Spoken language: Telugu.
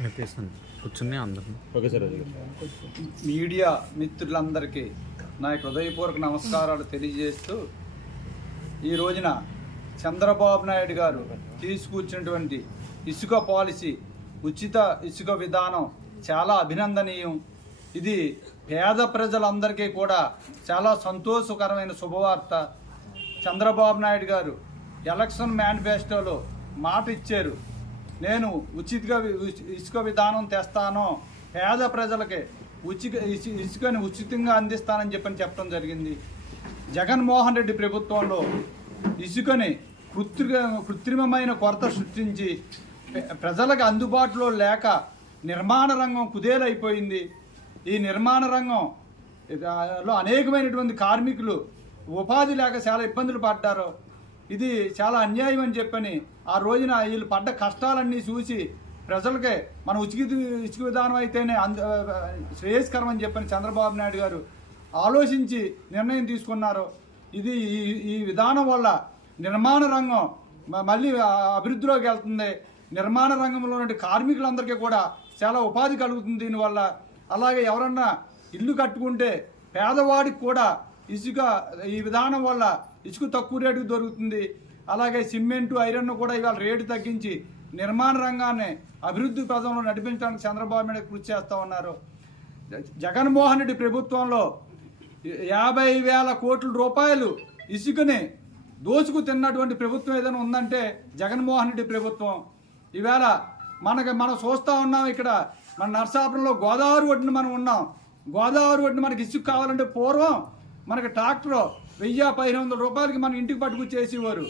కూర్చుని అందరం ఓకే సార్. మీడియా మిత్రులందరికీ నా హృదయపూర్వక నమస్కారాలు తెలియజేస్తూ ఈ రోజున చంద్రబాబు నాయుడు గారు తీసుకూర్చున్నటువంటి ఇసుక పాలసీ, ఉచిత ఇసుక విధానం చాలా అభినందనీయం. ఇది పేద ప్రజలందరికీ కూడా చాలా సంతోషకరమైన శుభవార్త. చంద్రబాబు నాయుడు గారు ఎలక్షన్ మేనిఫెస్టోలో మాట ఇచ్చారు, నేను ఇసుక విధానం తెస్తాను, పేద ప్రజలకి ఇసుకని ఉచితంగా అందిస్తానని చెప్పడం జరిగింది. జగన్మోహన్ రెడ్డి ప్రభుత్వంలో ఇసుకని కృత్రిమమైన కొరత సృష్టించి ప్రజలకు అందుబాటులో లేక నిర్మాణ రంగం కుదేలైపోయింది. ఈ నిర్మాణ రంగంలో అనేకమైనటువంటి కార్మికులు ఉపాధి లేక చాలా ఇబ్బందులు పడ్డారు. ఇది చాలా అన్యాయం అని చెప్పని ఆ రోజున వీళ్ళు పడ్డ కష్టాలన్నీ చూసి ప్రజలకే మన ఇసుక విధానం అయితేనే శ్రేయస్కరం అని చెప్పని చంద్రబాబు నాయుడు గారు ఆలోచించి నిర్ణయం తీసుకున్నారు. ఇది ఈ విధానం వల్ల నిర్మాణ రంగం మళ్ళీ అభివృద్ధిలోకి వెళ్తుంది. నిర్మాణ రంగంలో ఉన్న కార్మికులందరికీ కూడా చాలా ఉపాధి కలుగుతుంది దీనివల్ల. అలాగే ఎవరన్నా ఇల్లు కట్టుకుంటే పేదవాడికి కూడా ఇసుక ఈ విధానం వల్ల ఇసుక తక్కువ రేటుకు దొరుకుతుంది. అలాగే సిమెంటు, ఐరన్ కూడా ఇవాళ రేటు తగ్గించి నిర్మాణ రంగాన్ని అభివృద్ధి పదంలో నడిపించడానికి చంద్రబాబు నాయుడు కృషి చేస్తూ ఉన్నారు. జగన్మోహన్ రెడ్డి ప్రభుత్వంలో 50,000 కోట్ల రూపాయలు ఇసుకని దోచుకు తిన్నటువంటి ప్రభుత్వం ఏదైనా ఉందంటే జగన్మోహన్ రెడ్డి ప్రభుత్వం. ఈవేళ మనం చూస్తూ ఉన్నాం, ఇక్కడ మన నరసాపురంలో గోదావరి ఒడ్డున మనం ఉన్నాం. గోదావరి ఒడ్డున మనకి ఇసుక కావాలంటే పూర్వం మనకి ట్రాక్టర్ 1,000-1,500 రూపాయలకి మన ఇంటికి పట్టుకొచ్చేసేవారు.